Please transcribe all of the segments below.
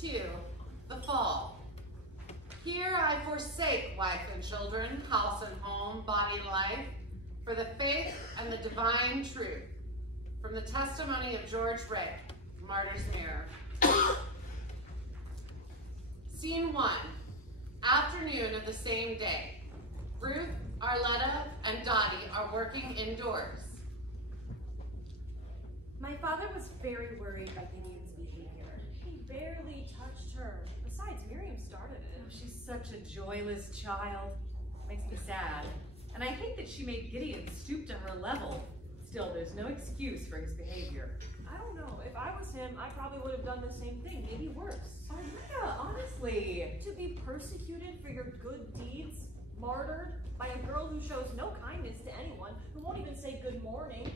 2, the fall. Here I forsake wife and children, house and home, body life, for the faith and the divine truth. From the testimony of George Rick, Martyr's Mirror. Scene 1, afternoon of the same day. Ruth, Arletta, and Dottie are working indoors. My father was very worried by Gideon's behavior. He barely touched her. Besides, Miriam started it. Oh, she's such a joyless child. Makes me sad. And I hate that she made Gideon stoop to her level. Still, there's no excuse for his behavior. I don't know. If I was him, I probably would have done the same thing, maybe worse. Yeah, honestly. To be persecuted for your good deeds, martyred by a girl who shows no kindness to anyone, who won't even say good morning.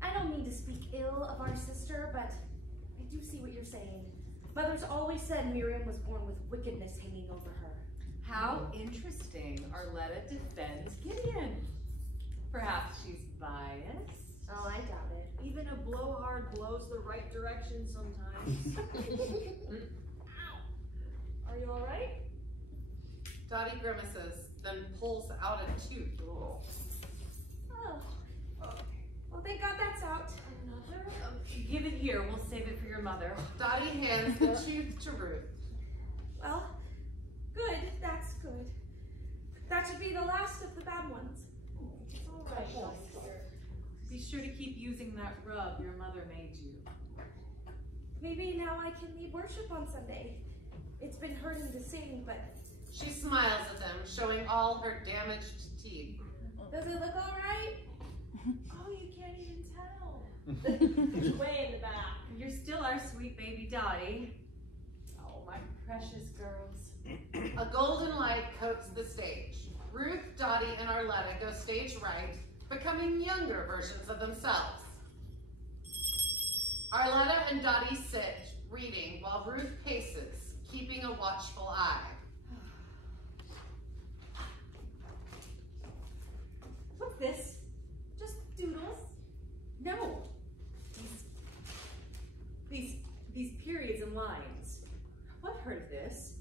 I don't mean to speak ill of our sister, but I do see what you're saying. Mother's always said Miriam was born with wickedness hanging over her. How interesting. Arletta defends Gideon. Perhaps she's biased. Oh, I doubt it. Even a blowhard blows the right direction sometimes. Ow! Are you all right? Dottie grimaces, then pulls out a tooth. Oh. Well, thank God that's out. Another? Give it here. We'll save it for your mother. Dottie hands the tooth to Ruth. Well, good. That's good. That should be the last of the bad ones. It's all right, Doctor. Be sure to keep using that rub your mother made you. Maybe now I can lead worship on Sunday. It's been hurting to sing, but... She smiles at them, showing all her damaged teeth. Does it look all right? Oh, you can't even tell. Way in the back. You're still our sweet baby Dottie. Oh, my precious girls. A golden light coats the stage. Ruth, Dottie, and Arletta go stage right, becoming younger versions of themselves. Arletta and Dottie sit, reading, while Ruth paces, keeping a watchful eye. What's this? Just doodles? No. These periods and lines. I've heard of this.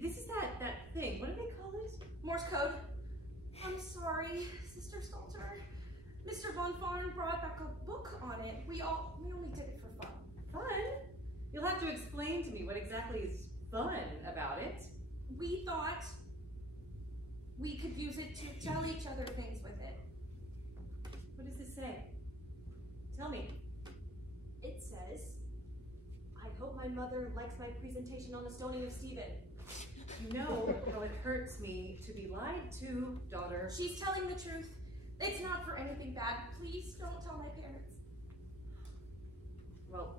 This is that thing. What do they call it? Morse code. I'm sorry, Sister Stalter. Mr. Von Farn brought back a book on it. We only did it for fun. Fun? You'll have to explain to me what exactly is fun about it. We thought we could use it to tell each other things with it. What does it say? Tell me. It says, I hope my mother likes my presentation on the stoning of Stephen. You know how it hurts me to be lied to, daughter. She's telling the truth. It's not for anything bad. Please don't tell my parents. Well,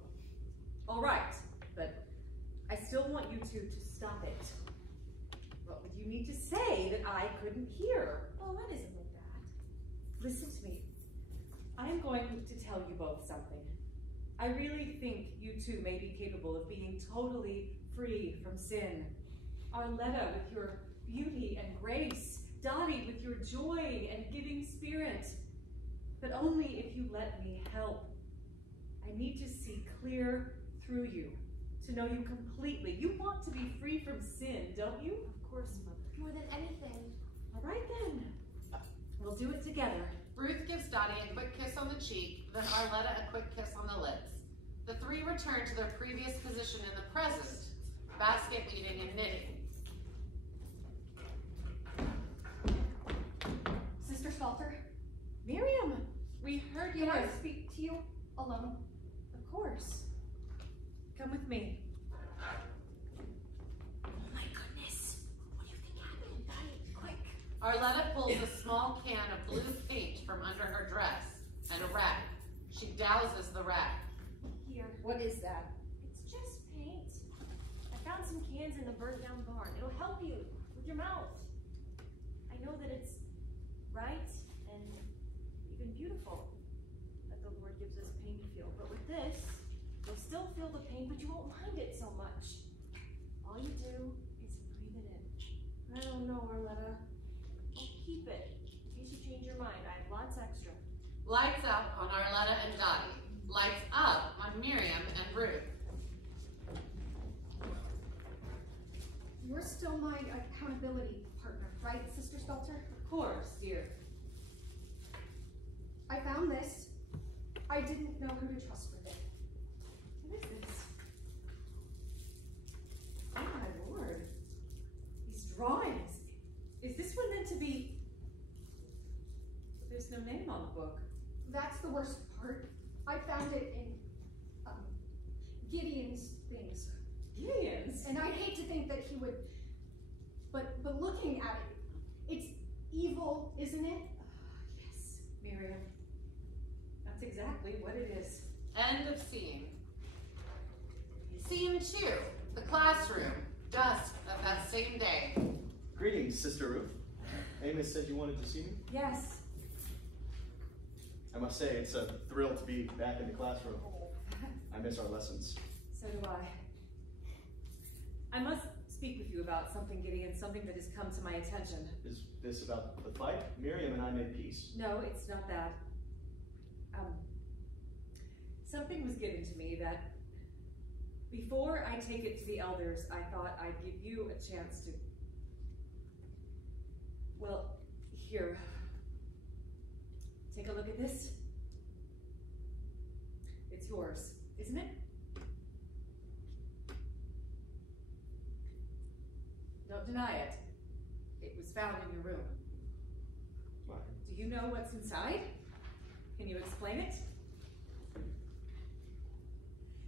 all right, but I still want you to stop it. What would you need to say that I couldn't hear? Oh, it isn't like that. Listen to me. I am going to tell you both something. I really think you two may be capable of being totally free from sin. Arletta with your beauty and grace, Dottie with your joy and giving spirit. But only if you let me help. I need to see clear through you, to know you completely. You want to be free from sin, don't you? Of course, Mother. More than anything. All right then. We'll do it together. Ruth gives Dottie a quick kiss on the cheek, then Arletta a quick kiss on the lips. The three return to their previous position in the present, basket weaving and knitting. Sister Stalter, Miriam, we heard you. Can I speak to you alone? Of course. Come with me. Oh my goodness. What do you think happened? Dottie, quick. Arletta pulls a small can of blue paint from under her dress and a rag. She douses the rag. Here. What is that? It's just paint. I found some cans in the burnt down barn. It'll help you with your mouth. I know that it's right and even beautiful that the Lord gives us pain to feel. But with this, you'll still feel the pain, but you won't mind it so much. All you do is breathe it in. I don't know, Arletta. Well, keep it in case you change your mind. I have lots extra. Lights out on Arletta and Dottie. Lights up on Miriam and Ruth. I didn't know who to trust with it. What is this? Oh my lord. These drawings. Is this one meant to be... There's no name on the book. That's the worst part. I found it in Gideon's things. Gideon's? And I'd hate to think that he would, but looking at it, it's evil, isn't it? Yes, Miriam. That's exactly what it is. End of scene. Scene 2, the classroom, dusk of that same day. Greetings, Sister Ruth. Amos said you wanted to see me? Yes. I must say, it's a thrill to be back in the classroom. I miss our lessons. So do I. I must speak with you about something, Gideon, something that has come to my attention. Is this about the fight? Miriam and I made peace. No, it's not that. Something was given to me that before I take it to the elders, I thought I'd give you a chance to... Well, here. Take a look at this. It's yours, isn't it? Don't deny it. It was found in your room. Why? Do you know what's inside? Can you explain it?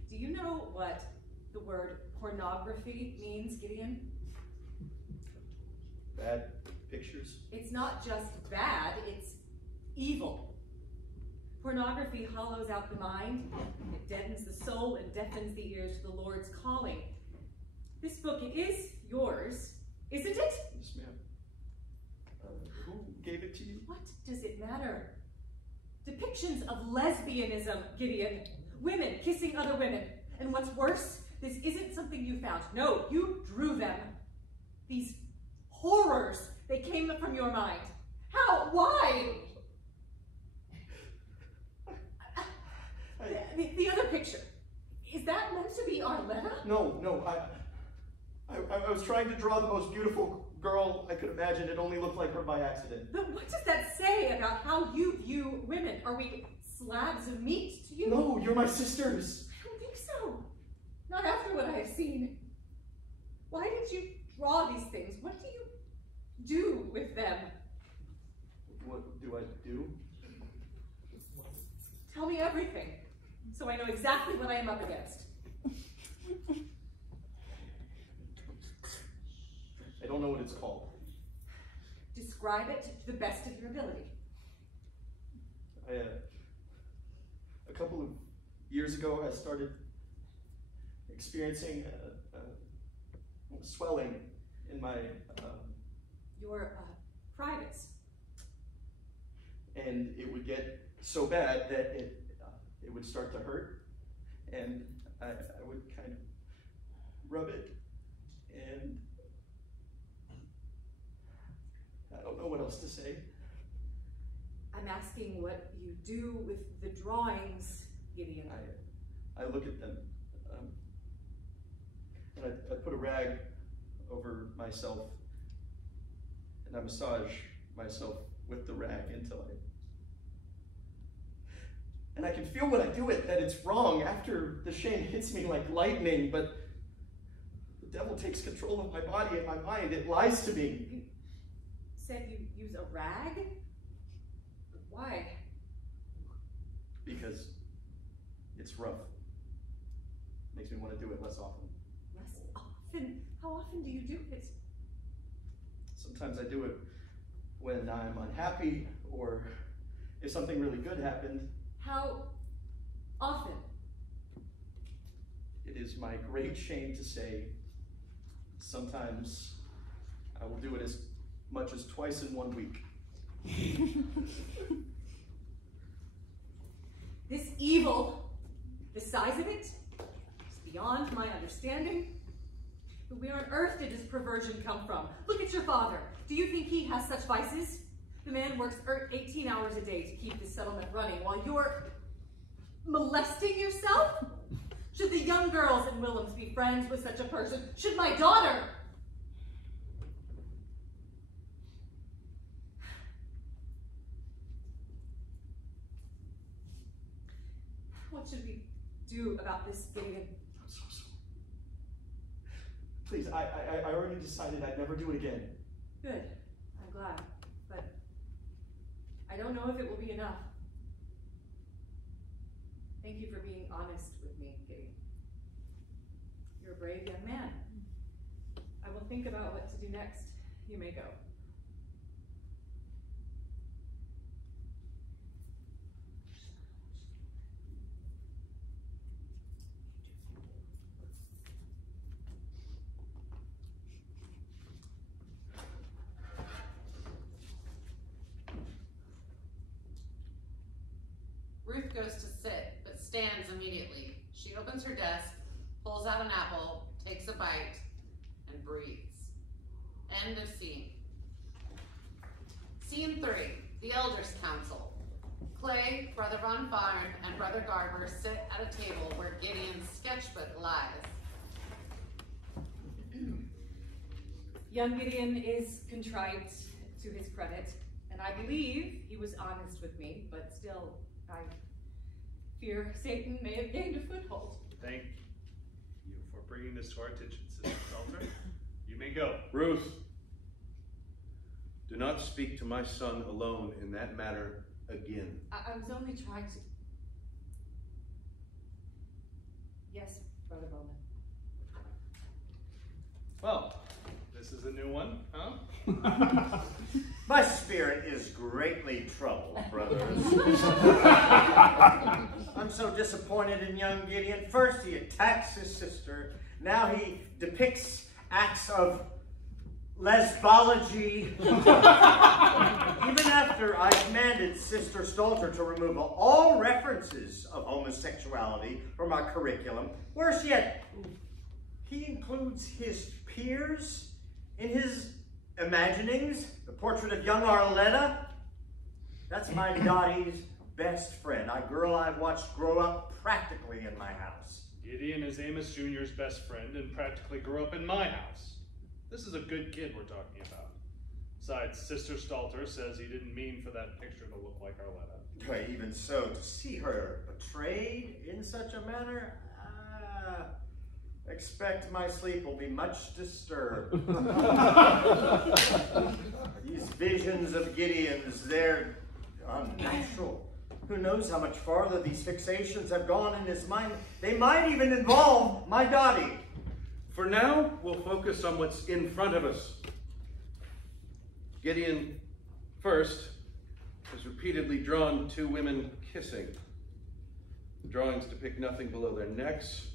Do you know what the word pornography means, Gideon? Bad pictures? It's not just bad, it's evil. Pornography hollows out the mind, it deadens the soul and deafens the ears to the Lord's calling. This book, it is yours, isn't it? Yes, ma'am. Who gave it to you? What does it matter? Depictions of lesbianism, Gideon. Women kissing other women. And what's worse, this isn't something you found. No, you drew them. These horrors, they came from your mind. How? Why? The other picture, is that meant to be Arletta? No, I was trying to draw the most beautiful girl I could imagine. It only looked like her by accident. But what does that say about how you view women? Are we slabs of meat to you? No, you're my sisters. I don't think so. Not after what I have seen. Why did you draw these things? What do you do with them? What do I do? Tell me everything, so I know exactly what I am up against. I don't know what it's called. Describe it to the best of your ability. A couple of years ago, I started experiencing swelling in my... Your privates. And it would get so bad that it would start to hurt, and I would kind of rub it, and I don't know what else to say. I'm asking what you do with the drawings, Gideon. I look at them, and I put a rag over myself, and I massage myself with the rag until and I can feel when I do it that it's wrong after the shame hits me like lightning, but the devil takes control of my body and my mind. It lies to me. You said you use a rag? Why? Because it's rough. Makes me want to do it less often. Less often? How often do you do it? Sometimes I do it when I'm unhappy or if something really good happened. How often? It is my great shame to say, sometimes I will do it as much as twice in 1 week. This evil, the size of it, is beyond my understanding. But where on earth did this perversion come from? Look at your father. Do you think he has such vices? The man works 18 hours a day to keep this settlement running while you're molesting yourself? Should the young girls in Willems be friends with such a person? Should my daughter? What should we do about this, Gideon? I'm so sorry. Please, I already decided I'd never do it again. Good. I'm glad. But I don't know if it will be enough. Thank you for being honest with me, Gideon. You're a brave young man. I will think about what to do next. You may go. Ruth goes to sit, but stands immediately. She opens her desk, pulls out an apple, takes a bite, and breathes. End of scene. Scene 3, the Elders' Council. Clay, Brother Von Farn, and Brother Garber sit at a table where Gideon's sketchbook lies. Young Gideon is contrite to his credit, and I believe he was honest with me, but still, I fear Satan may have gained a foothold. Thank you for bringing this to our attention, Sister Salter. You may go. Ruth, do not speak to my son alone in that matter again. I was only trying to... Yes, Brother Bowman. Well, this is a new one, huh? My spirit is greatly troubled, brothers. I'm so disappointed in young Gideon. First he attacks his sister. Now he depicts acts of lesbology. Even after I commanded Sister Stalter to remove all references of homosexuality from our curriculum. Worse yet, he includes his peers in his imaginings. The portrait of young Arletta. That's my Dottie's best friend, a girl I've watched grow up practically in my house. Gideon is Amos Jr.'s best friend and practically grew up in my house. This is a good kid we're talking about. Besides, Sister Stalter says he didn't mean for that picture to look like Arletta. Even so, to see her betrayed in such a manner, expect my sleep will be much disturbed. These visions of Gideon's, they're unnatural. Who knows how much farther these fixations have gone in his mind? They might even involve my Dottie. For now, we'll focus on what's in front of us. Gideon, first, has repeatedly drawn two women kissing. The drawings depict nothing below their necks.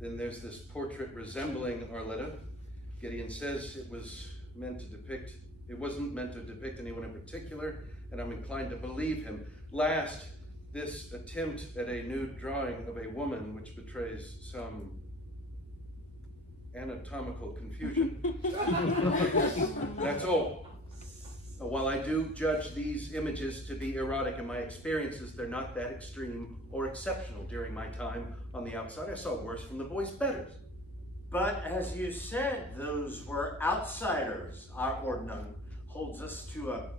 Then there's this portrait resembling Arletta. Gideon says it wasn't meant to depict anyone in particular, and I'm inclined to believe him. Last, this attempt at a nude drawing of a woman which betrays some anatomical confusion. That's all. While I do judge these images to be erotic in my experiences, they're not that extreme or exceptional during my time on the outside. I saw worse from the boys' betters. But as you said, those were outsiders. Our ordinance holds us to a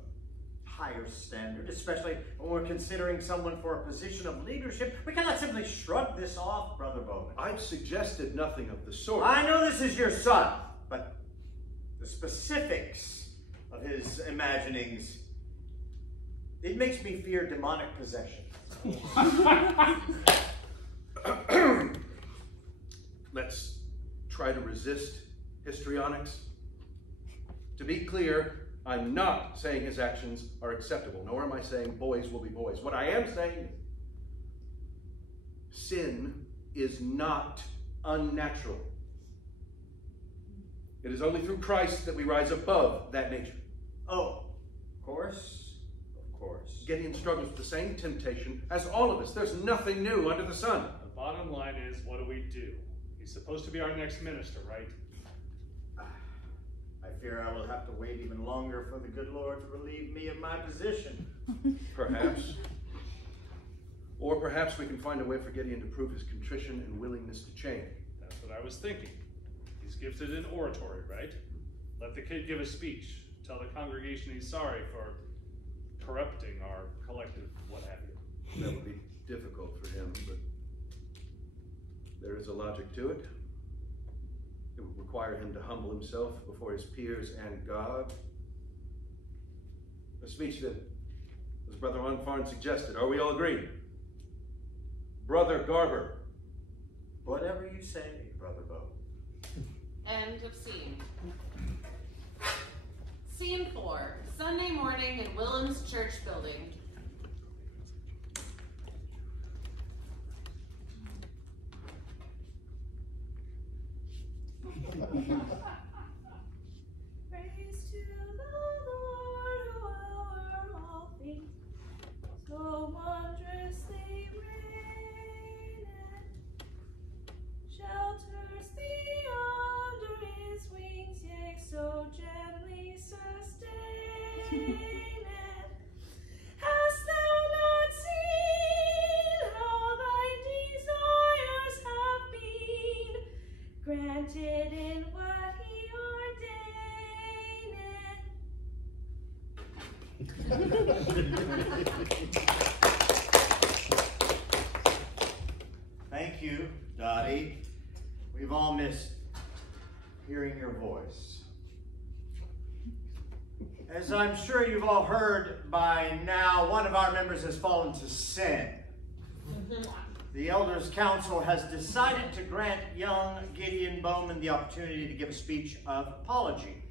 higher standard, especially when we're considering someone for a position of leadership. We cannot simply shrug this off, Brother Bowman. I've suggested nothing of the sort. I know this is your son, but the specifics of his imaginings, it makes me fear demonic possession. Let's try to resist histrionics. To be clear, I'm not saying his actions are acceptable, nor am I saying boys will be boys. What I am saying is sin is not unnatural. It is only through Christ that we rise above that nature. Oh, of course, of course. Gideon struggles with the same temptation as all of us. There's nothing new under the sun. The bottom line is, what do? He's supposed to be our next minister, right? I fear I will have to wait even longer for the good Lord to relieve me of my position. Perhaps. Or perhaps we can find a way for Gideon to prove his contrition and willingness to change. That's what I was thinking. He's gifted in oratory, right? Let the kid give a speech. Tell the congregation he's sorry for corrupting our collective what have you. That would be difficult for him, but there is a logic to it. It would require him to humble himself before his peers and God. A speech that, as Brother Unfarn suggested, are we all agreed? Brother Garber. Whatever you say, Brother Bo. End of scene. Scene 4, Sunday morning in Willem's church building. Praise to the Lord who o'er all things so wondrously reigneth, shelters thee under his wings, yea, so gently sustaineth. Hast thou not seen how thy desires have been granted in what he ordaineth? Thank you, Dottie. We've all missed hearing your voice. As I'm sure you've all heard by now, one of our members has fallen to sin. The Elders' Council has decided to grant young Gideon Bowman the opportunity to give a speech of apology.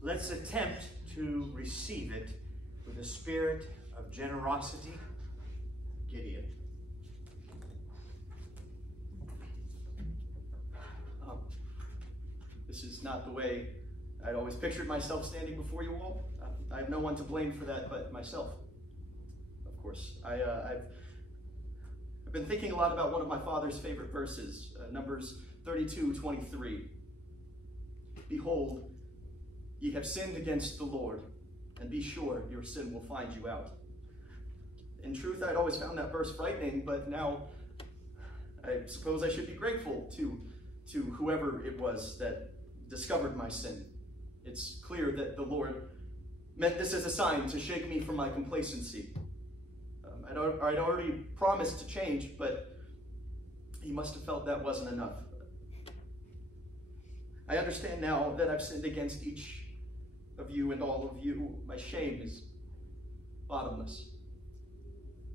Let's attempt to receive it with a spirit of generosity. Gideon. This is not the way I'd always pictured myself standing before you all. I have no one to blame for that but myself. Of course, I've been thinking a lot about one of my father's favorite verses, Numbers 32:23. Behold, ye have sinned against the Lord, and be sure your sin will find you out. In truth, I'd always found that verse frightening, but now I suppose I should be grateful to whoever it was that discovered my sin. It's clear that the Lord meant this as a sign to shake me from my complacency. I'd already promised to change, but he must have felt that wasn't enough. I understand now that I've sinned against each of you and all of you. My shame is bottomless.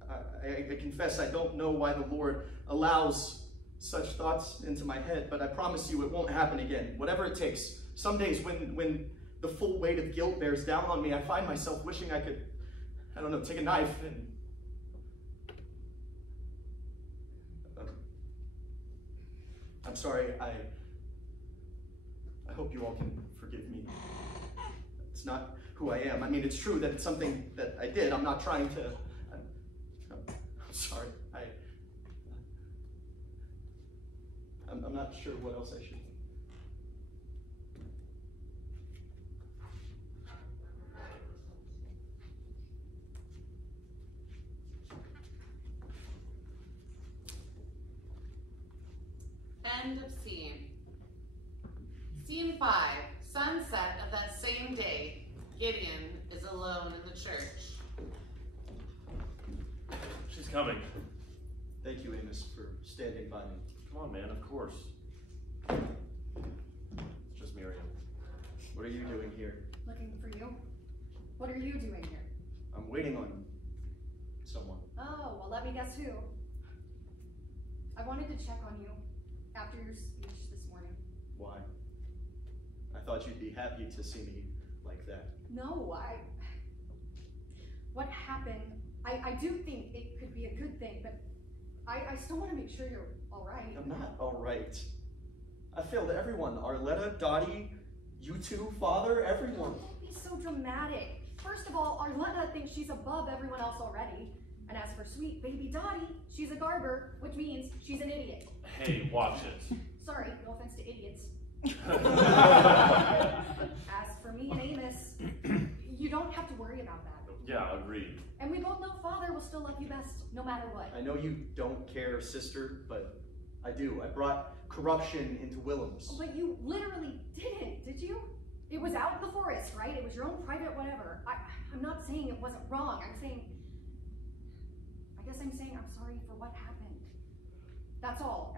I confess I don't know why the Lord allows such thoughts into my head, but I promise you it won't happen again. Whatever it takes. Some days when the full weight of guilt bears down on me, I find myself wishing I could, I don't know, take a knife and I'm sorry, I hope you all can forgive me. It's not who I am. I mean, it's true that it's something that I did. I'm not trying to, I'm sorry. I'm not sure what else I should. End of scene. Scene 5, sunset of that same day. Gideon is alone in the church. She's coming. Thank you, Amos, for standing by me. Come on, man, of course. It's just Miriam. What are you doing here? Looking for you. What are you doing here? I'm waiting on someone. Oh, well, let me guess who. I wanted to check on you after your speech this morning. Why? I thought you'd be happy to see me like that. No, what happened, I do think it could be a good thing, but I still want to make sure you're all right. I'm not all right. I failed everyone. Arletta, Dottie, you two, Father, everyone. Don't be so dramatic. First of all, Arletta thinks she's above everyone else already. And as for sweet baby Dottie, she's a Garber, which means she's an idiot. Hey, watch it. Sorry, no offense to idiots. As for me and Amos, you don't have to worry about that. Yeah, agreed. And we both know Father will still love you best, no matter what. I know you don't care, sister, but I do. I brought corruption into Willem's. But you literally didn't, did you? It was out in the forest, right? It was your own private whatever. I'm not saying it wasn't wrong. I'm saying I'm sorry for what happened. That's all.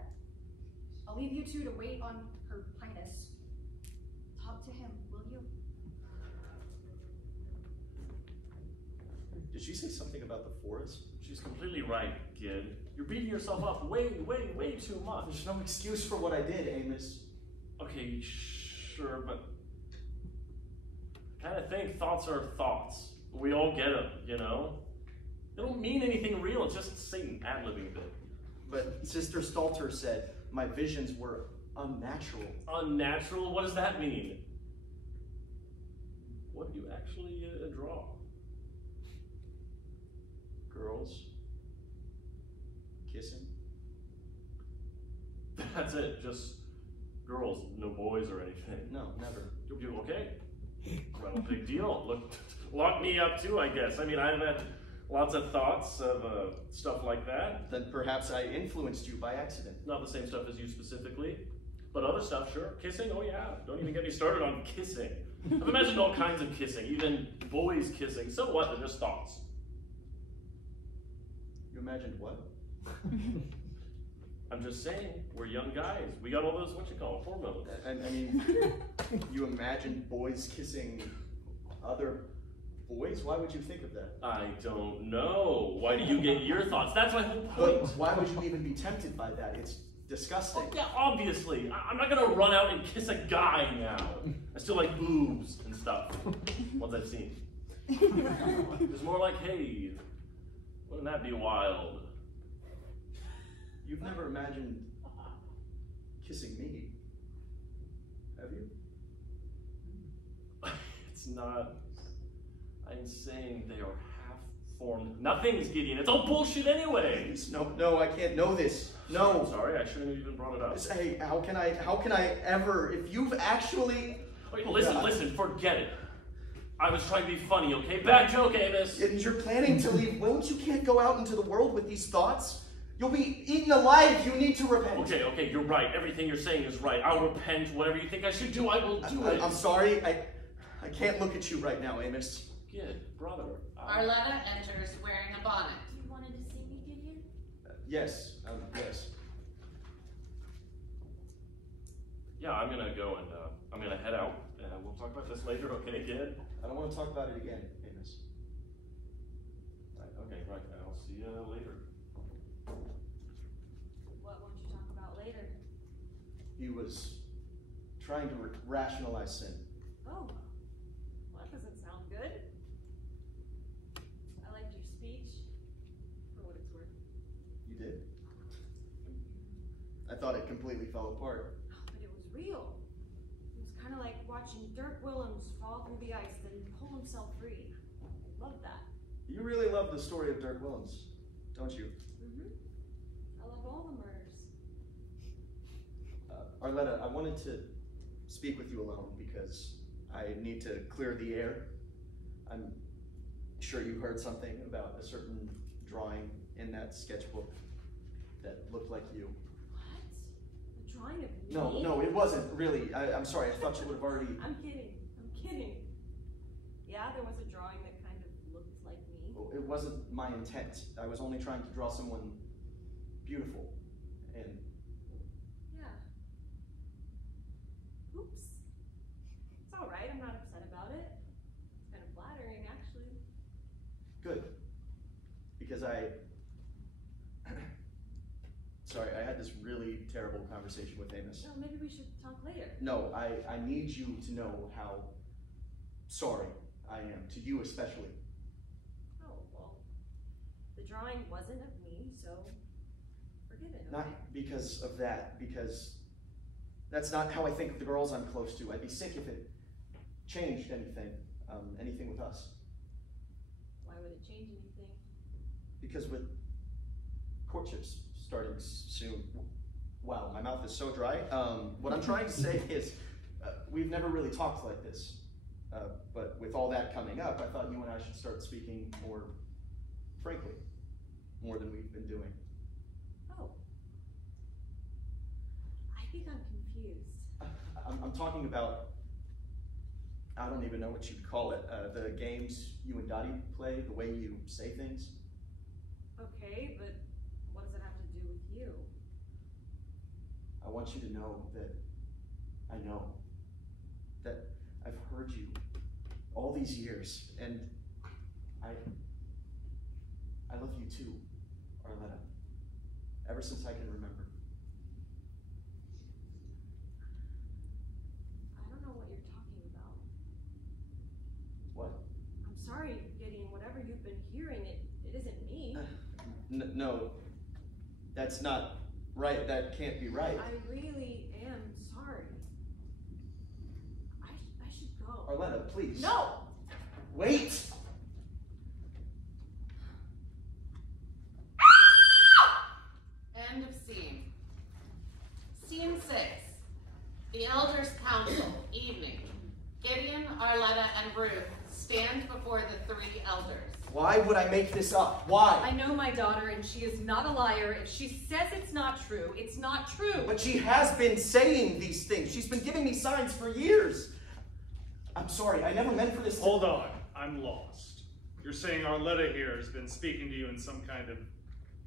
I'll leave you two to wait on Her Highness. Talk to him, will you? Did she say something about the forest? She's completely right, kid. You're beating yourself up way too much. There's no excuse for what I did, Amos. Okay, sure, but I kind of think thoughts are thoughts. We all get them, you know? They don't mean anything real, it's just Satan ad-libbing a bit. But Sister Stalter said my visions were unnatural. Unnatural? What does that mean? What do you actually draw? Girls kissing. That's it, just girls, no boys or anything. No, never. You okay? Well, big deal. Look, lock me up too, I guess. I mean, I've had lots of thoughts of stuff like that. Then perhaps I influenced you by accident. Not the same stuff as you specifically, but other stuff, sure. Kissing, oh yeah. Don't even get me started on kissing. I've imagined all kinds of kissing, even boys kissing. So what? They're just thoughts. You imagined what? I'm just saying, we're young guys. We got all those, hormones. I mean, you imagined boys kissing other boys? Why would you think of that? I don't know. Why do you get your thoughts? That's my whole point. But why would you even be tempted by that? It's disgusting. Oh, yeah, obviously. I'm not gonna run out and kiss a guy now. I still like boobs and stuff. Ones I've seen. It's more like, hey, wouldn't that be wild? You've never imagined kissing me, have you? It's not. I'm saying they are half-formed. Nothing's, Gideon. It's all bullshit anyway. No, I can't know this. No. I'm sorry, I shouldn't have even brought it up. Hey, how can I ever, if you've actually... Wait, listen, forget it. I was trying to be funny, okay? Bad joke, Amos. And you're planning to leave Wilkes? You can't go out into the world with these thoughts. You'll be eaten alive. You need to repent. Okay, you're right. Everything you're saying is right. I'll repent. Whatever you think I should do, I will do it. I'm sorry. I can't look at you right now, Amos. Good, brother. Arletta enters wearing a bonnet. You wanted to see me, Gideon? Yes, yes. Yeah, I'm gonna go and I'm gonna head out. We'll talk about this later, okay, kid? I don't want to talk about it again, Amos. Okay, right. I'll see you later. What won't you talk about later? He was trying to rationalize sin. Oh, well, that doesn't sound good. I liked your speech, for what it's worth. You did? I thought it completely fell apart. But it was real. It was kind of like watching Dirk Willems fall through the ice, then pull himself free. I love that. You really love the story of Dirk Willems, don't you? Mm-hmm. I love all the murders. Arletta, I wanted to speak with you alone because I need to clear the air. I'm sure you heard something about a certain drawing in that sketchbook that looked like you. What? A drawing of me? No, it wasn't really. I'm sorry, I thought you would have already... I'm kidding. Yeah, there was a drawing that kind of looked like me. Well, it wasn't my intent. I was only trying to draw someone beautiful. And Yeah. Oops. It's alright, I'm not upset about it. It's kind of flattering, actually. good. Because sorry, I had this really terrible conversation with Amos. No, maybe we should talk later. No, I need you to know how sorry I am, to you especially. Oh, well, the drawing wasn't of me, so forgive it, okay? Not because of that, because that's not how I think of the girls I'm close to. I'd be sick if it changed anything with us. Why would it change anything? Because with courtships starting soon, wow, my mouth is so dry. What I'm trying to say is, we've never really talked like this. But with all that coming up, I thought you and I should start speaking more frankly, more than we've been doing. Oh. I think I'm confused. I'm talking about, I don't even know what you'd call it, the games you and Dottie play, the way you say things. Okay, but want you to know that I know that I've heard you all these years, and I love you too, Arletta, ever since I can remember. I don't know what you're talking about. What? I'm sorry, Gideon. Whatever you've been hearing, it isn't me. No, that's not right. That can't be right. I really am sorry. I should go. Arletta, please. No! Wait! End of scene. Scene 6. The Elders' Council, evening. Gideon, Arletta, and Ruth stand before the 3 elders. Why would I make this up? Why? I know my daughter, and she is not a liar. If she says it's not true, it's not true. But she has been saying these things. She's been giving me signs for years. I'm sorry, I never meant for this to... Hold on, I'm lost. You're saying Arletta here has been speaking to you in some kind of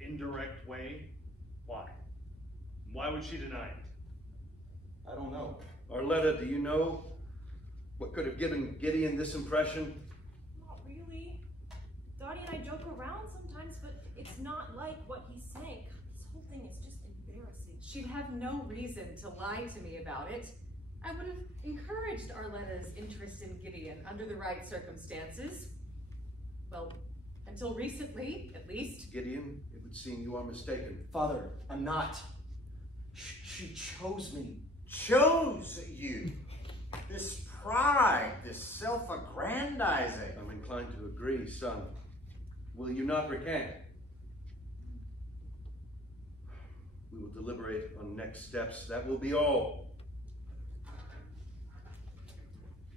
indirect way? Why? Why would she deny it? I don't know. Arletta, do you know what could have given Gideon this impression? Not really. Dottie and I joke around sometimes, but it's not like what he's saying. This whole thing is just embarrassing. She'd have no reason to lie to me about it. I would have encouraged Arletta's interest in Gideon under the right circumstances. Well, until recently, at least. Gideon, it would seem you are mistaken. Father, I'm not. She chose me. Chose you? This pride, this self-aggrandizing. I'm inclined to agree, son. Will you not recant? We will deliberate on next steps. That will be all.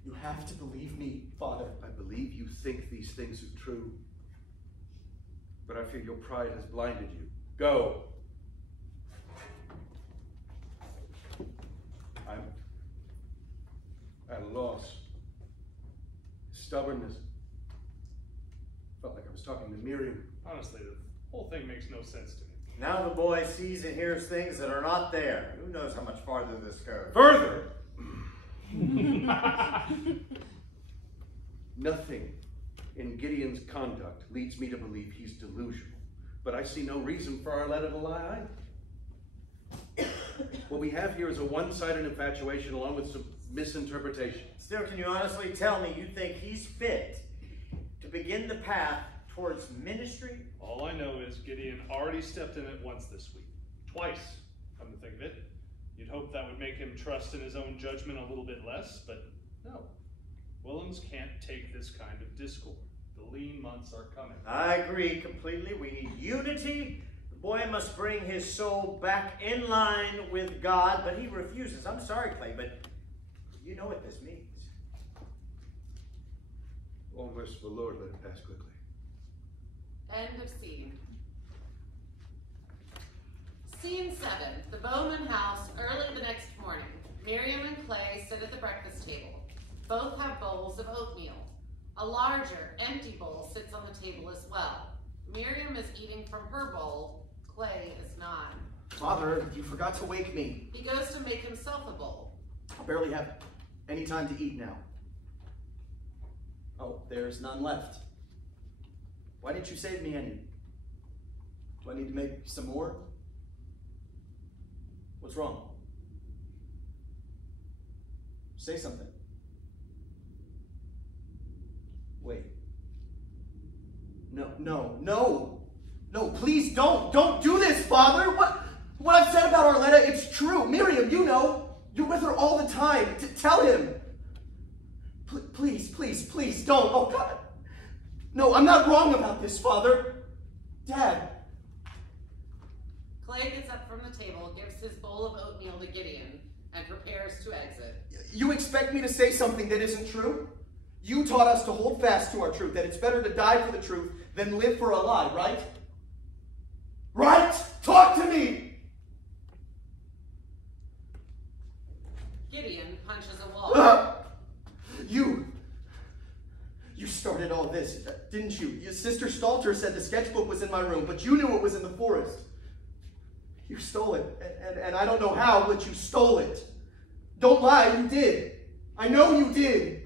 You have to believe me, Father. I believe you think these things are true, but I fear your pride has blinded you. Go. I'm at a loss. Stubbornness. Felt like I was talking to Miriam. Honestly, the whole thing makes no sense to me. Now the boy sees and hears things that are not there. Who knows how much farther this goes? Further! Nothing in Gideon's conduct leads me to believe he's delusional, but I see no reason for Arletta to lie either. What we have here is a one-sided infatuation along with some misinterpretation. Still, can you honestly tell me you think he's fit to begin the path towards ministry? All I know is Gideon already stepped in it once this week. Twice, come to think of it. You'd hope that would make him trust in his own judgment a little bit less, but no. Willems can't take this kind of discord. The lean months are coming. I agree completely. We need unity. The boy must bring his soul back in line with God, but he refuses. I'm sorry, Clay, but you know what this means. Oh, merciful Lord, let it pass quickly. End of scene. Scene 7. The Bowman house, early the next morning. Miriam and Clay sit at the breakfast table. Both have bowls of oatmeal. A larger, empty bowl sits on the table as well. Miriam is eating from her bowl. Clay is not. Father, you forgot to wake me. He goes to make himself a bowl. I barely have any time to eat now. Oh, there's none left. Why didn't you save me any? Do I need to make some more? What's wrong? Say something. Wait. No, please don't. Don't do this, Father. What I've said about Arletta, it's true. Miriam, you know. You're with her all the time. Tell him. Please, don't. Oh, God. No, I'm not wrong about this, Father. Dad. Clay gets up from the table, gives his bowl of oatmeal to Gideon, and prepares to exit. You expect me to say something that isn't true? You taught us to hold fast to our truth, that it's better to die for the truth than live for a lie, right? Right? Talk to me! Gideon punches a wall. You started all this, didn't you? Your sister Stalter said the sketchbook was in my room, but you knew it was in the forest. You stole it, and I don't know how, but you stole it. Don't lie, you did. I know you did.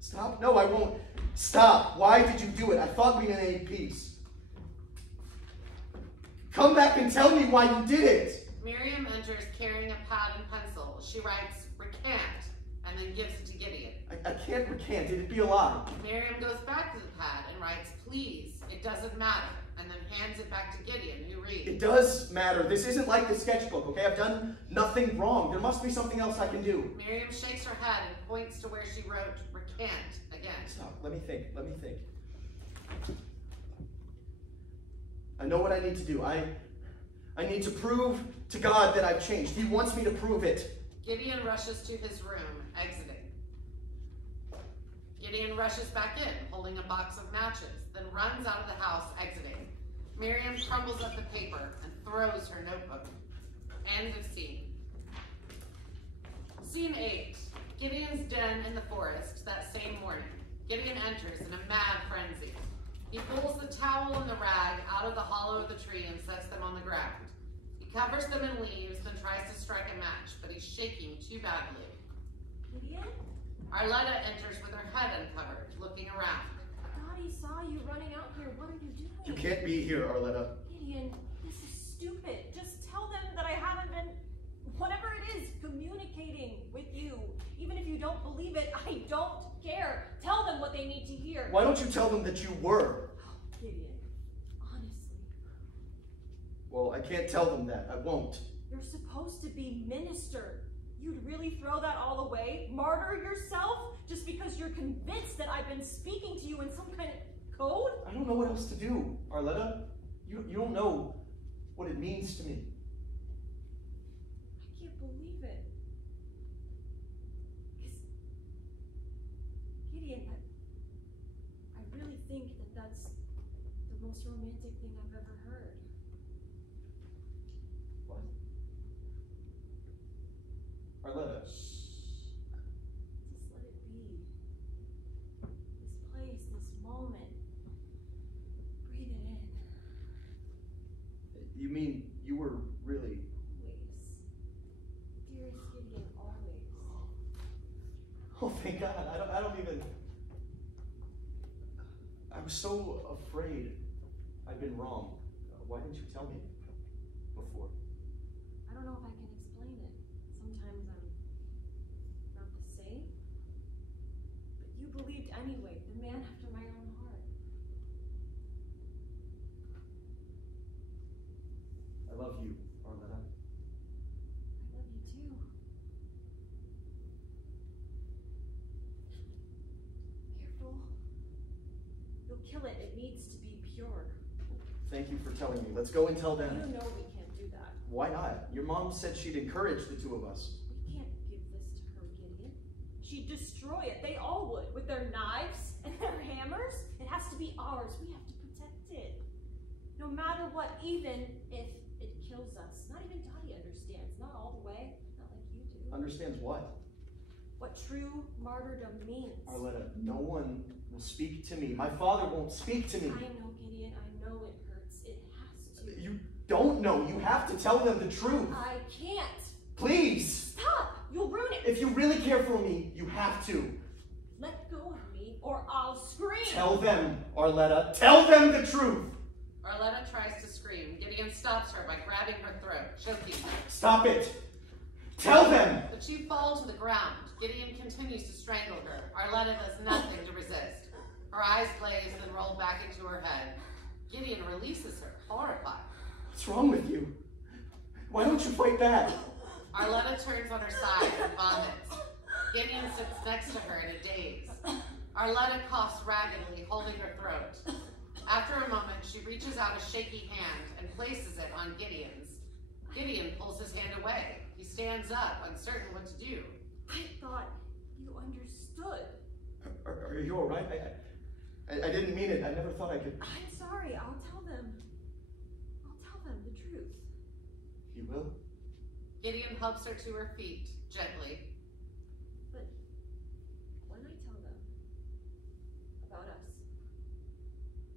Stop? No, I won't. Stop. Why did you do it? I thought we made peace. Come back and tell me why you did it. Miriam enters carrying a pad and pencil. She writes, recant, and then gives it to Gideon. I can't recant. It'd be a lie. Miriam goes back to the pad and writes, please, it doesn't matter, and then hands it back to Gideon, who reads. It does matter. This isn't like the sketchbook, okay? I've done nothing wrong. There must be something else I can do. Miriam shakes her head and points to where she wrote, recant, again. Stop. Let me think. Let me think. I know what I need to do. I need to prove to God that I've changed. He wants me to prove it. Gideon rushes to his room, exiting. Gideon rushes back in, holding a box of matches, then runs out of the house, exiting. Miriam crumbles up the paper and throws her notebook. End of scene. Scene 8. Gideon's den in the forest that same morning. Gideon enters in a mad frenzy. He pulls the towel and the rag out of the hollow of the tree and sets them on the ground. He covers them in leaves, then tries to strike a match, but he's shaking too badly. Gideon? Arletta enters with her head uncovered, looking around. Dottie saw you running out here. What are you doing? You can't be here, Arletta. Gideon, this is stupid. Just tell them that I haven't been, whatever it is, communicating with you. Even if you don't believe it, I don't care. Tell them what they need to hear. Why don't you tell them that you were? Oh, Gideon, honestly. Well, I can't tell them that. I won't. You're supposed to be minister. You'd really throw that all away? Martyr yourself? Just because you're convinced that I've been speaking to you in some kind of code? I don't know what else to do, Arletta. You don't know what it means to me. I can't believe it. Because, Gideon, I really think that that's the most romantic thing I've ever heard. What? Arletta. Shh. Just let it be. This place, this moment. Breathe it in. You mean you were really... Always. Dearest Gideon, always. Oh, thank God. I don't even... I was so afraid I'd been wrong. Why didn't you tell me before? I don't know if I can explain it. Sometimes I'm not the same. But you believed anyway, the man after my own heart. I love you, Arletta. I love you too. Careful. You'll kill it. It needs to be pure. Thank you for telling me. Let's go and tell them. You know we can't do that. Why not? Your mom said she'd encourage the two of us. We can't give this to her, Gideon. She'd destroy it. They all would. With their knives and their hammers. It has to be ours. We have to protect it. No matter what, even if it kills us. Not even Dottie understands. Not all the way. Not like you do. Understands what? What true martyrdom means. Arletta, no one will speak to me. My father won't speak to me. I know, Gideon. I know it hurts. It has to. You don't know. You have to tell them the truth. I can't. Please. Stop! You'll ruin it. If you really care for me, you have to. Let go of me or I'll scream. Tell them, Arletta. Tell them the truth. Arletta tries to scream. Gideon stops her by grabbing her throat, choking her. Stop it. Tell them. But she falls to the ground. Gideon continues to strangle her. Arletta does nothing to resist. Her eyes glaze and roll back into her head. Gideon releases her, horrified. What's wrong with you? Why don't you fight back? Arletta turns on her side and vomits. Gideon sits next to her in a daze. Arletta coughs raggedly, holding her throat. After a moment, she reaches out a shaky hand and places it on Gideon's. Gideon pulls his hand away. He stands up, uncertain what to do. I thought you understood. Are you all right? I didn't mean it. I never thought I could. I'm sorry. I'll tell them. I'll tell them the truth. You will? Gideon helps her to her feet, gently. But when I tell them about us,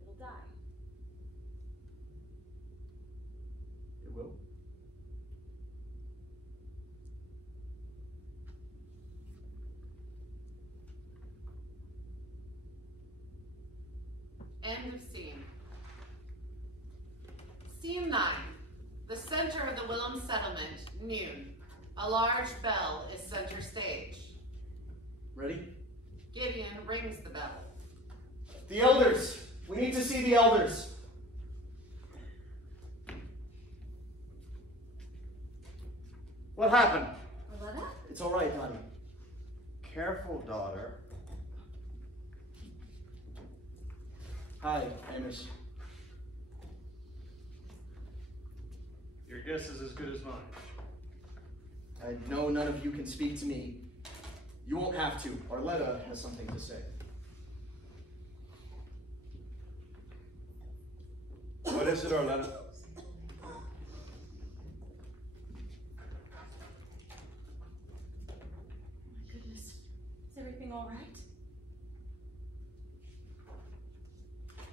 it'll die. End of scene. Scene 9. The center of the Willem settlement, noon. A large bell is center stage. Ready? Gideon rings the bell. The elders! We need to see the elders! What happened? Arletta? It's all right, Dottie. Careful, daughter. Hi, Amos. Your guess is as good as mine. I know none of you can speak to me. You won't have to. Arletta has something to say. What is it, Arletta? My goodness. Is everything all right?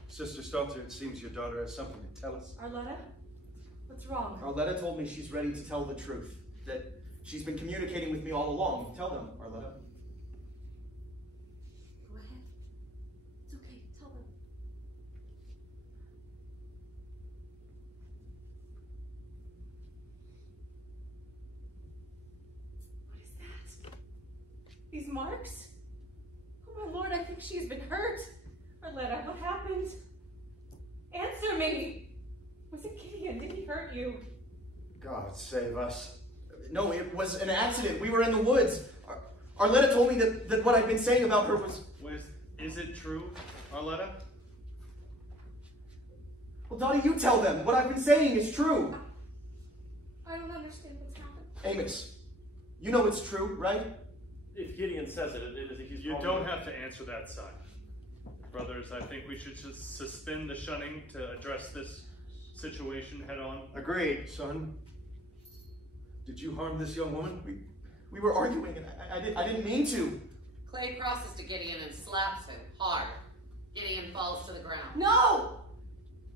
Sister Stalter, it seems your daughter has something to tell us. Arletta? What's wrong? Arletta told me she's ready to tell the truth. That she's been communicating with me all along. Tell them, Arletta. Go ahead. It's okay. Tell them. What is that? These marks? Oh my lord, I think she's been hurt. Arletta, what happened? Answer me! Was it Gideon? Did he hurt you? God save us. No, it was an accident. We were in the woods. Arletta told me that what I'd been saying about her was... Is it true, Arletta? Well, Dottie, you tell them. What I've been saying is true. I don't understand what's happened. Amos, you know it's true, right? If Gideon says it, he's You wrong. don't have to answer that side. Brothers, I think we should just suspend the shunning to address this situation head on. Agreed. Son, did you harm this young woman? We were arguing, and I didn't mean to. Clay crosses to Gideon and slaps him hard. Gideon falls to the ground. No!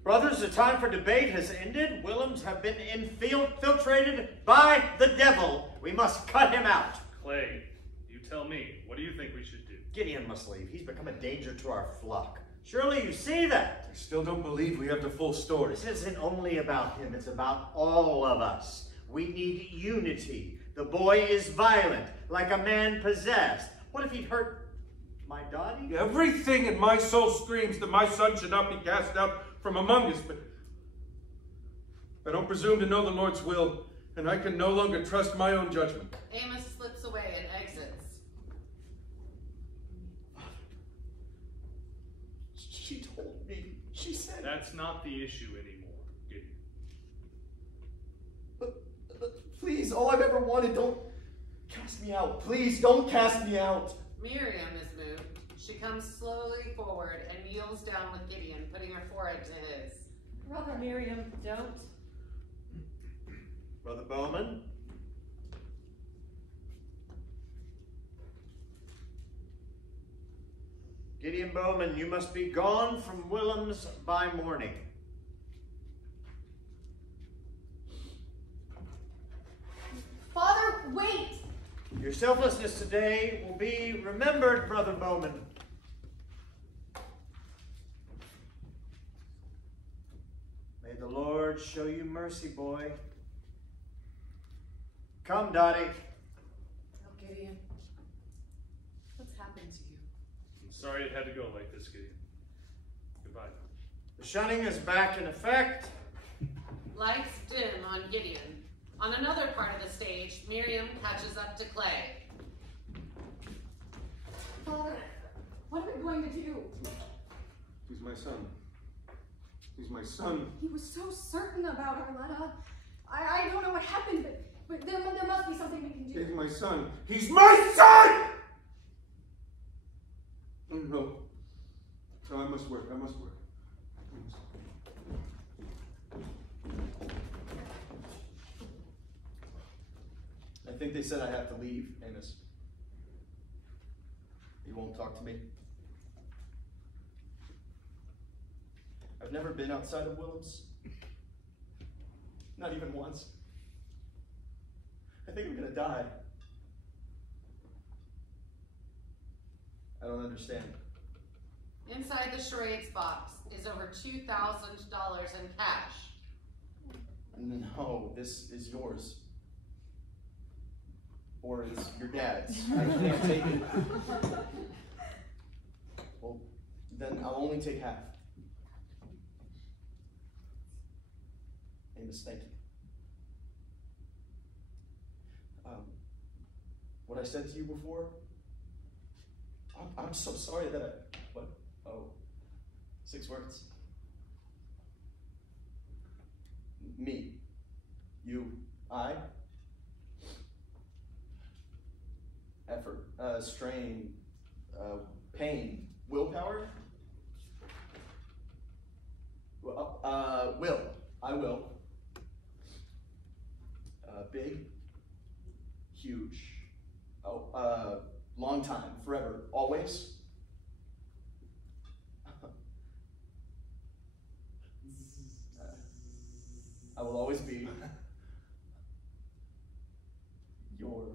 Brothers, the time for debate has ended. Willems have been infiltrated by the devil. We must cut him out. Clay, you tell me. What do you think we should do? Gideon must leave. He's become a danger to our flock. Surely you see that. I still don't believe we have the full story. This isn't only about him. It's about all of us. We need unity. The boy is violent, like a man possessed. What if he'd hurt my Dottie? Everything in my soul screams that my son should not be cast out from among us, but I don't presume to know the Lord's will, and I can no longer trust my own judgment. Amos slips away and exits. She told me. She said... That's not the issue anymore, Gideon. But please, all I've ever wanted, don't cast me out. Please, don't cast me out. Miriam is moved. She comes slowly forward and kneels down with Gideon, putting her forehead to his. Brother Miriam, don't. Brother Bowman? Gideon Bowman, you must be gone from Willems by morning. Father, wait! Your selflessness today will be remembered, Brother Bowman. May the Lord show you mercy, boy. Come, Dottie. Oh, Gideon. What's happened to you? I'm sorry it had to go like this, Gideon. Goodbye. The shunning is back in effect. Lights dim on Gideon. On another part of the stage, Miriam catches up to Clay. Father, what are we going to do? He's my son. He's my son. He was so certain about Arletta. I don't know what happened, but there must be something we can do. He's my son. He's my son! No. No, I must work. I must work. I think they said I have to leave, Amos. You won't talk to me? I've never been outside of Willems. Not even once. I think I'm gonna die. I don't understand. Inside the charades box is over $2,000 in cash. No, this is yours. Or it's your dad's. I can't take it. Well, then I'll only take half. Amos, thank you. What I said to you before, I'm so sorry that I, what? Oh, 6 words. Me, you, I, effort, strain, pain, willpower, will, I will, big, huge, long time, forever, always. I will always be your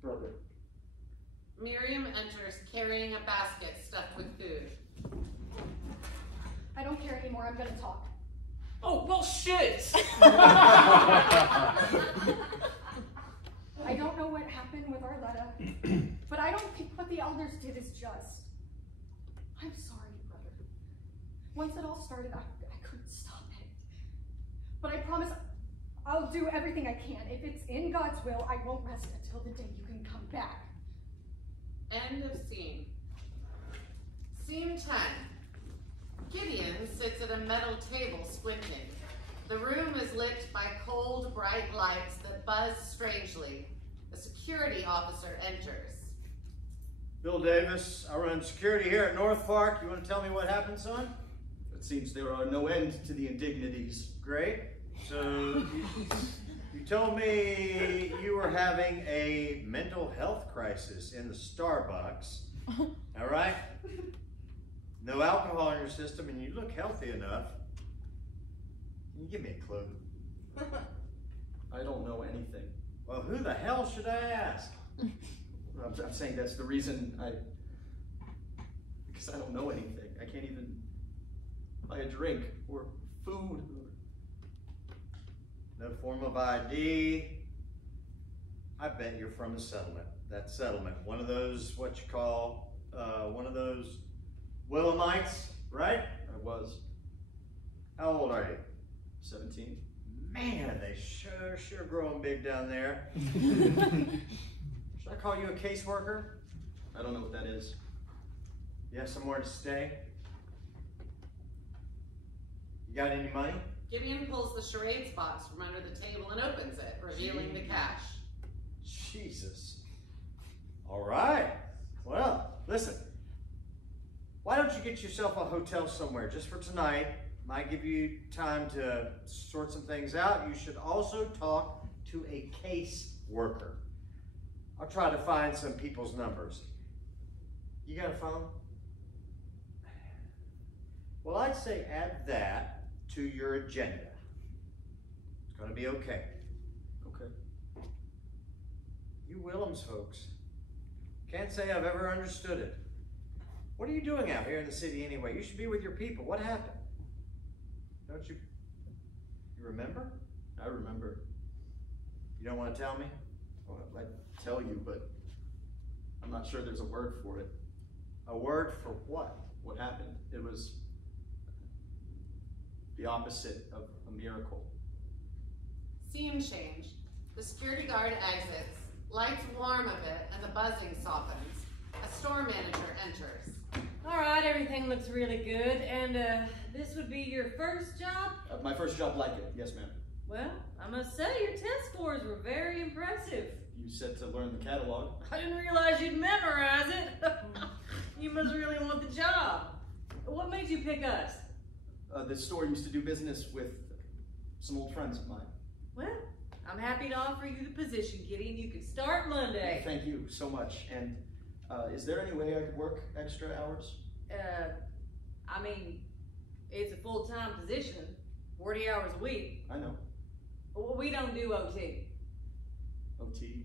brother. Miriam enters carrying a basket stuffed with food. I don't care anymore, I'm gonna talk. Oh, well, shit! I don't know what happened with Arletta, but I don't think what the elders did is just. I'm sorry, brother. Once it all started, I couldn't stop it. But I promise I'll do everything I can. If it's in God's will, I won't rest until the day you can come back. End of scene. Scene 10. Gideon sits at a metal table squinting. The room is lit by cold, bright lights that buzz strangely. A security officer enters. Bill Davis, I run security here at North Park. You want to tell me what happened, son? It seems there are no end to the indignities. Great. So, you told me you were having a mental health crisis in the Starbucks. All right? No alcohol in your system, and you look healthy enough. Can you give me a clue? I don't know anything. Well, who the hell should I ask? I'm saying that's the reason because I don't know anything. I can't even buy a drink or food. No form of ID. I bet you're from a settlement. That settlement. One of those, what you call, one of those Willamites, right? I was. How old are you? 17. Man, they sure growing big down there. Should I call you a caseworker? I don't know what that is. You have somewhere to stay? You got any money? Gideon pulls the charades box from under the table and opens it, revealing the cash. Jesus. All right. Well, listen. Why don't you get yourself a hotel somewhere just for tonight? Might give you time to sort some things out. You should also talk to a case worker. I'll try to find some people's numbers. You got a phone? Well, I'd say add that to your agenda. It's gonna be okay. Okay. You Willems folks, can't say I've ever understood it. What are you doing out here in the city anyway? You should be with your people. What happened? Don't you remember? I remember. You don't want to tell me? Well, I'd tell you, but I'm not sure there's a word for it. A word for what? What happened? It was the opposite of a miracle. Scene change. The security guard exits. Lights warm a bit and the buzzing softens. A store manager enters. All right, everything looks really good. And this would be your first job? My first job like it, yes ma'am. Well, I must say your test scores were very impressive. You said to learn the catalog. I didn't realize you'd memorize it. You must really want the job. What made you pick us? The store used to do business with some old friends of mine. Well, I'm happy to offer you the position, Gideon. You can start Monday. Thank you so much. And is there any way I could work extra hours? I mean, it's a full-time position, 40 hours a week. I know. Well, we don't do OT. OT?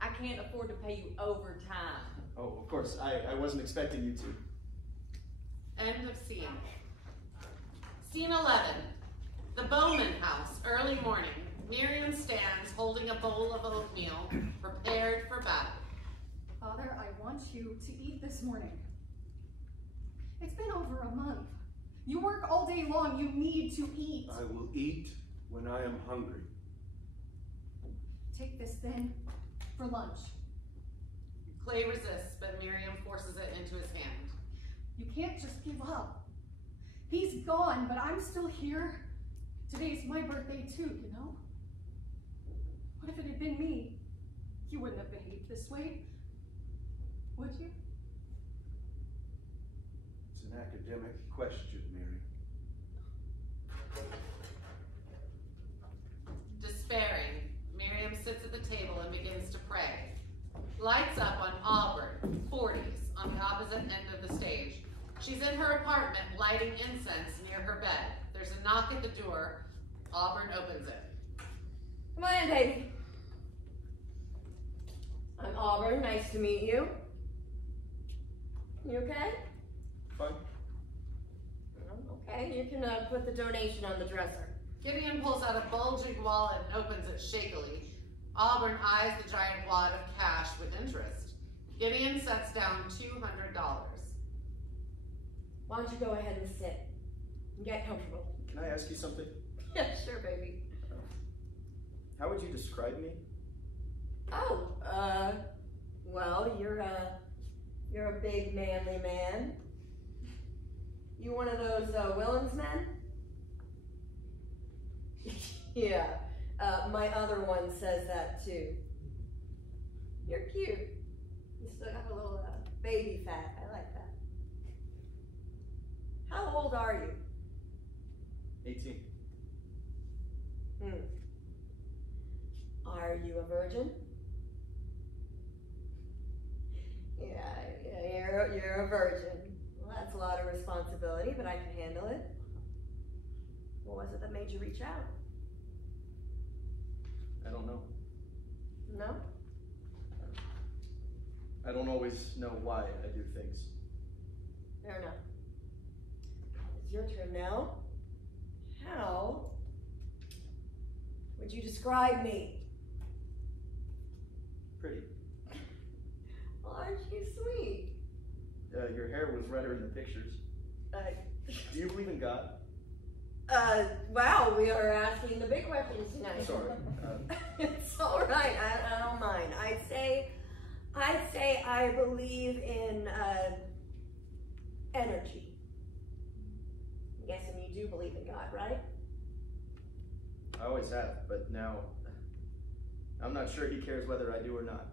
I can't afford to pay you overtime. Oh, of course. I wasn't expecting you to. End of scene. Scene 11. The Bowman house, early morning. Miriam stands holding a bowl of oatmeal, prepared for battle. Father, I want you to eat this morning. It's been over a month. You work all day long. You need to eat. I will eat when I am hungry. Take this then for lunch. Clay resists, but Miriam forces it into his hand. You can't just give up. He's gone, but I'm still here. Today's my birthday too, you know? What if it had been me? You wouldn't have behaved this way, would you? It's an academic question, Mary. Despairing, Miriam sits at the table and begins to pray. Lights up on Auburn, 40s, on the opposite end of the stage. She's in her apartment lighting incense near her bed. There's a knock at the door. Auburn opens it. Come on in, baby. I'm Auburn. Nice to meet you. You okay? Fine. Okay, you can put the donation on the dresser. Gideon pulls out a bulging wallet and opens it shakily. Auburn eyes the giant wad of cash with interest. Gideon sets down $200. Why don't you go ahead and sit and get comfortable? Can I ask you something? Yeah, sure, baby. How would you describe me? Oh, well, you're a big, manly man. You one of those Willems men? Yeah, my other one says that too. You're cute. You still got a little baby fat. I like that. How old are you? 18. Are you a virgin? Yeah, you're a virgin. Well, that's a lot of responsibility, but I can handle it. What was it that made you reach out? I don't know. No? I don't always know why I do things. Fair enough. It's your turn now. How would you describe me? Pretty. Well, aren't you sweet? Your hair was redder in the pictures. Do you believe in God? Wow, we are asking the big questions tonight. Sorry. It's all right. I don't mind. I'd say I believe in energy. I'm guessing you do believe in God, right? I always have, but now I'm not sure he cares whether I do or not.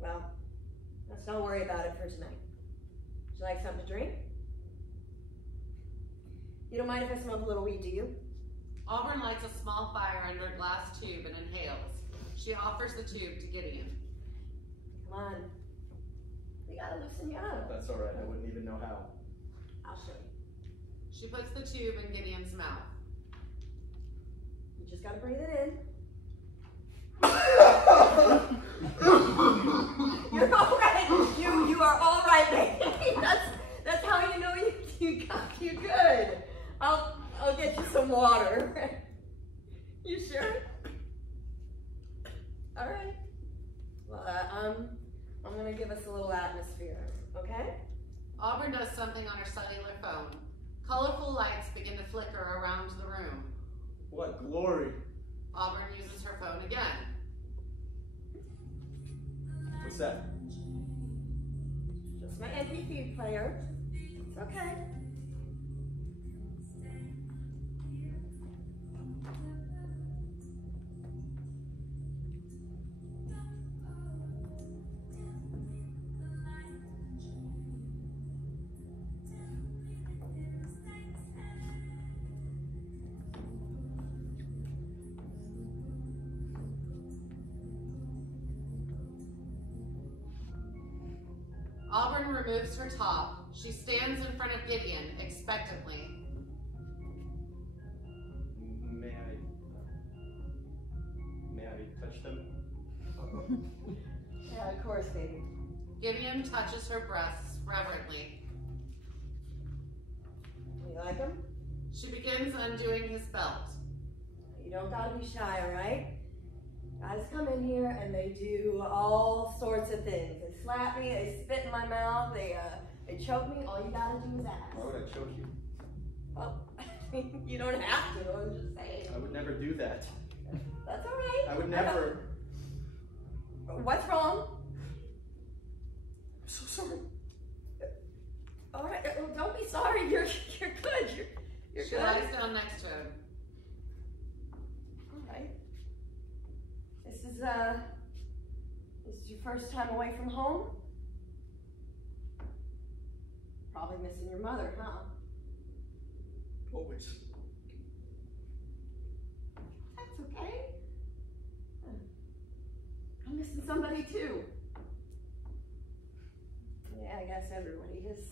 Well, let's not worry about it for tonight. Would you like something to drink? You don't mind if I smoke a little weed, do you? Auburn lights a small fire under a glass tube and inhales. She offers the tube to Gideon. Come on. We gotta loosen you up. That's all right. I wouldn't even know how. I'll show you. She puts the tube in Gideon's mouth. You just gotta breathe it in. You're all right. You are all right, baby. That's how you know you good. I'll get you some water. You sure? All right. Well, I'm gonna give us a little atmosphere, okay? Auburn does something on her cellular phone. Colorful lights begin to flicker around the room. What glory. Auburn uses her phone again. What's that? Just my MP3 player. It's okay. Auburn removes her top. She stands in front of Gideon, expectantly. May I touch them? Yeah, course, baby. Gideon touches her breasts reverently. You like him? She begins undoing his belt. You don't gotta be shy, alright? Guys come in here and they do all sorts of things. They slap me, they spit in my mouth, they choke me. All you gotta do is ask. Why would I choke you? Well, you don't have to, I'm just saying. I would never do that. That's alright. I would never. What's wrong? I'm so sorry. Alright, well, don't be sorry. You're good. You're She good. lies down next to him. Alright. This is your first time away from home? Probably missing your mother, huh? Always. That's okay. I'm missing somebody too. Yeah, I guess everybody is.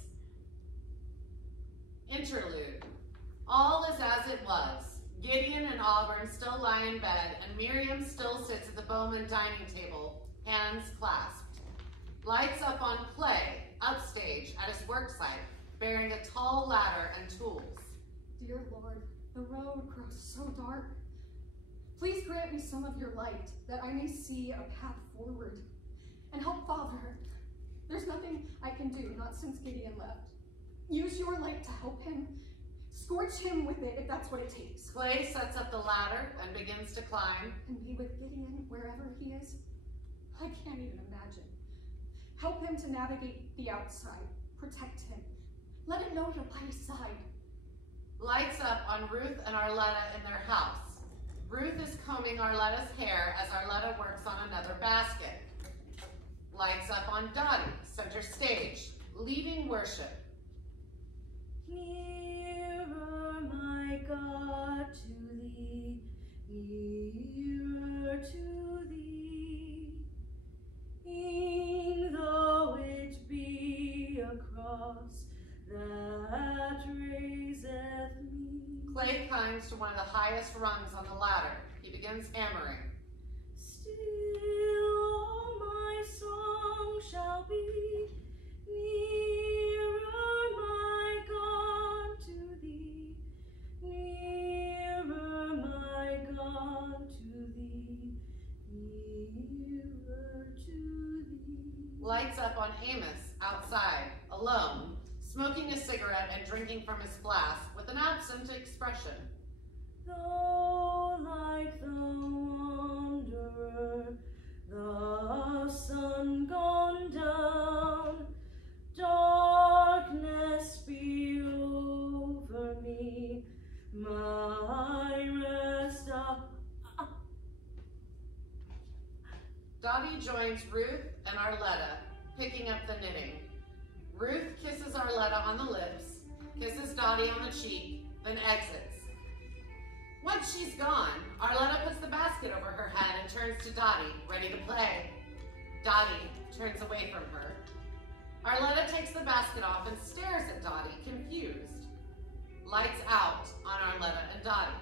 Interlude. All is as it was. Gideon and Auburn still lie in bed, and Miriam still sits at the Bowman dining table, hands clasped. Lights up on Clay, upstage at his worksite, bearing a tall ladder and tools. Dear Lord, the road grows so dark. Please grant me some of your light, that I may see a path forward. And help Father. There's nothing I can do, not since Gideon left. Use your light to help him. Scorch him with it, if that's what it takes. Clay sets up the ladder and begins to climb. And be with Gideon wherever he is. I can't even imagine. Help him to navigate the outside. Protect him. Let him know you're by his side. Lights up on Ruth and Arletta in their house. Ruth is combing Arletta's hair as Arletta works on another basket. Lights up on Dottie, center stage, leading worship. Nearer, my God, to thee, nearer to thee, e'en though it be a cross that raiseth me. Clay climbs to one of the highest rungs on the ladder. He begins hammering. Still all my song shall be, nearer, my God, to thee, nearer, my God, to thee, nearer to thee. Lights up on Amos outside, alone, smoking a cigarette and drinking from his flask with an absent expression. Though like the wanderer, the sun gone down, darkness be over me, my rest. Dottie joins Ruth and Arletta, picking up the knitting. Ruth kisses Arletta on the lips, kisses Dottie on the cheek, then exits. Once she's gone, Arletta puts the basket over her head and turns to Dottie, ready to play. Dottie turns away from her. Arletta takes the basket off and stares at Dottie, confused. Lights out on Arletta and Dottie.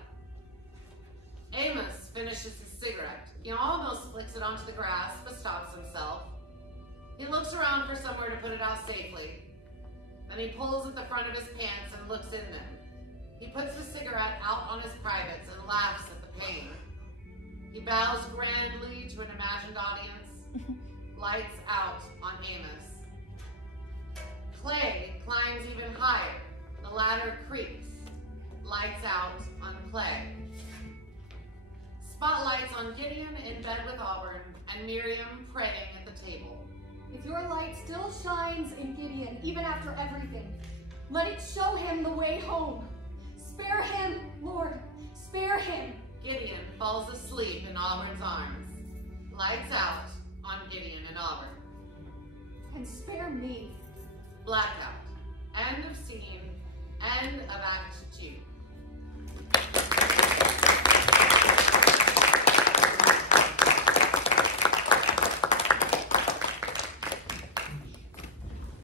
Amos finishes his cigarette. He almost flicks it onto the grass, but stops himself. He looks around for somewhere to put it out safely. Then he pulls at the front of his pants and looks in them. He puts the cigarette out on his privates and laughs at the pain. He bows grandly to an imagined audience. Lights out on Amos. Clay climbs even higher. The ladder creaks. Lights out on Clay. Spotlights on Gideon in bed with Auburn and Miriam praying at the table. If your light still shines in Gideon, even after everything, let it show him the way home. Spare him, Lord, spare him. Gideon falls asleep in Auburn's arms. Lights out on Gideon and Auburn. And spare me. Blackout. End of scene. End of Act 2.